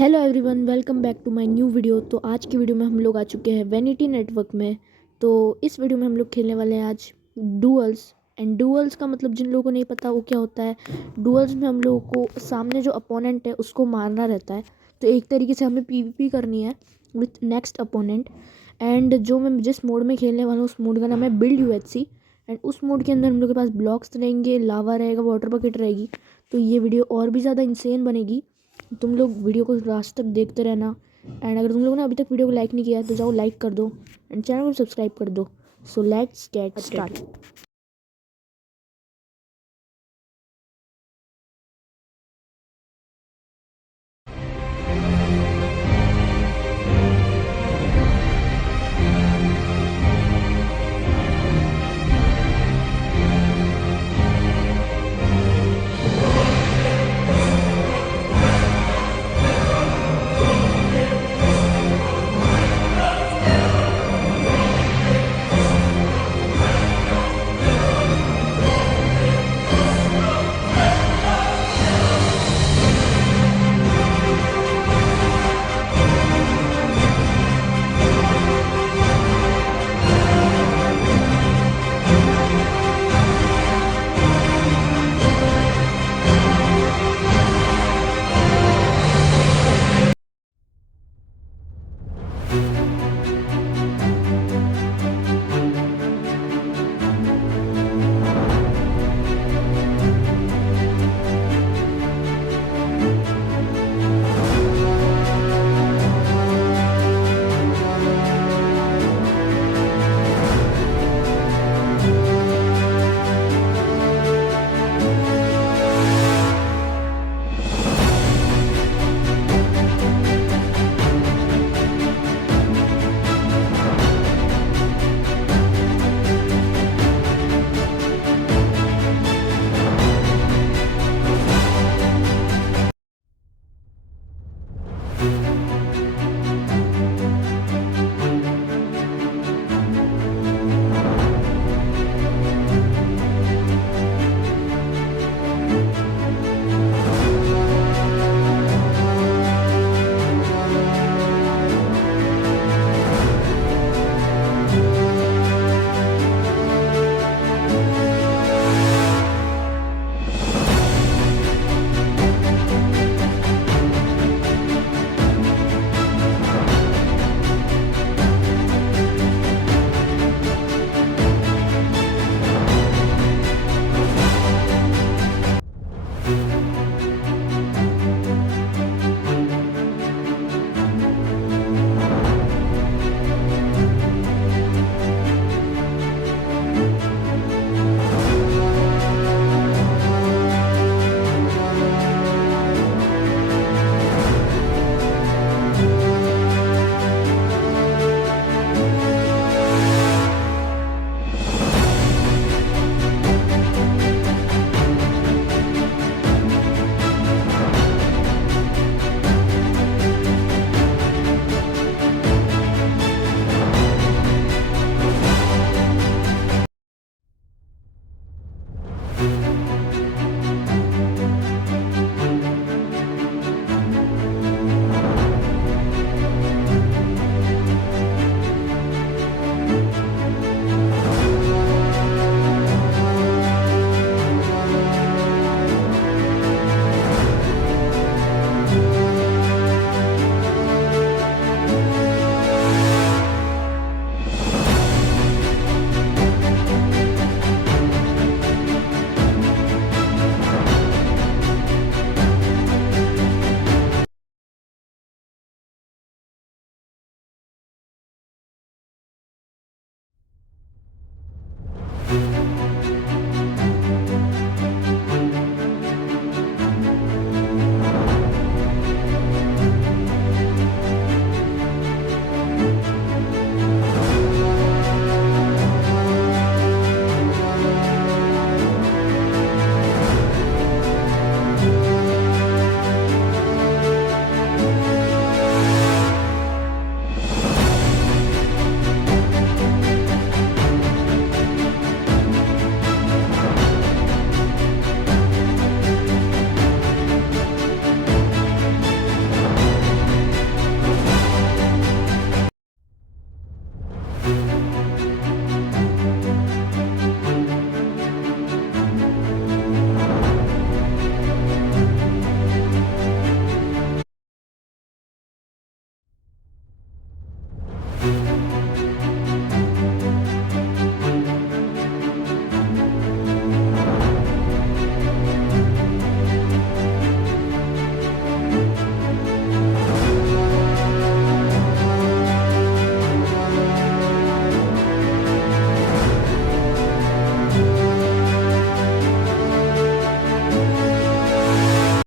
Hello everyone, welcome back to my new video. तो आज की वीडियो में हम लोग आ चुके हैं वैनिटी नेटवर्क में। तो इस वीडियो में हम लोग खेलने वाले हैं आज डुअल्स। एंड डुअल्स का मतलब जिन लोगों को नहीं पता वो क्या होता है, डुअल्स में हम लोगों को सामने जो अपोनेंट है उसको मारना रहता है। तो एक तरीके से हमें पीवीपी करनी है विथ नेक्स्ट अपोनेंट। एंड जो मैं जिस मोड में खेलने वाला हूँ उस मोड का नाम है बिल्ड यूएचसी। एंड उस मोड के अंदर हम लोग के पास ब्लॉक्स रहेंगे, लावा रहेगा, वाटर बकेट रहेगी। तो ये वीडियो और भी ज़्यादा इंसेन बनेगी। तुम लोग वीडियो को लास्ट तक देखते रहना। एंड अगर तुम लोगों ने अभी तक वीडियो को लाइक नहीं किया है तो जाओ लाइक कर दो एंड चैनल को सब्सक्राइब कर दो। So let's get start.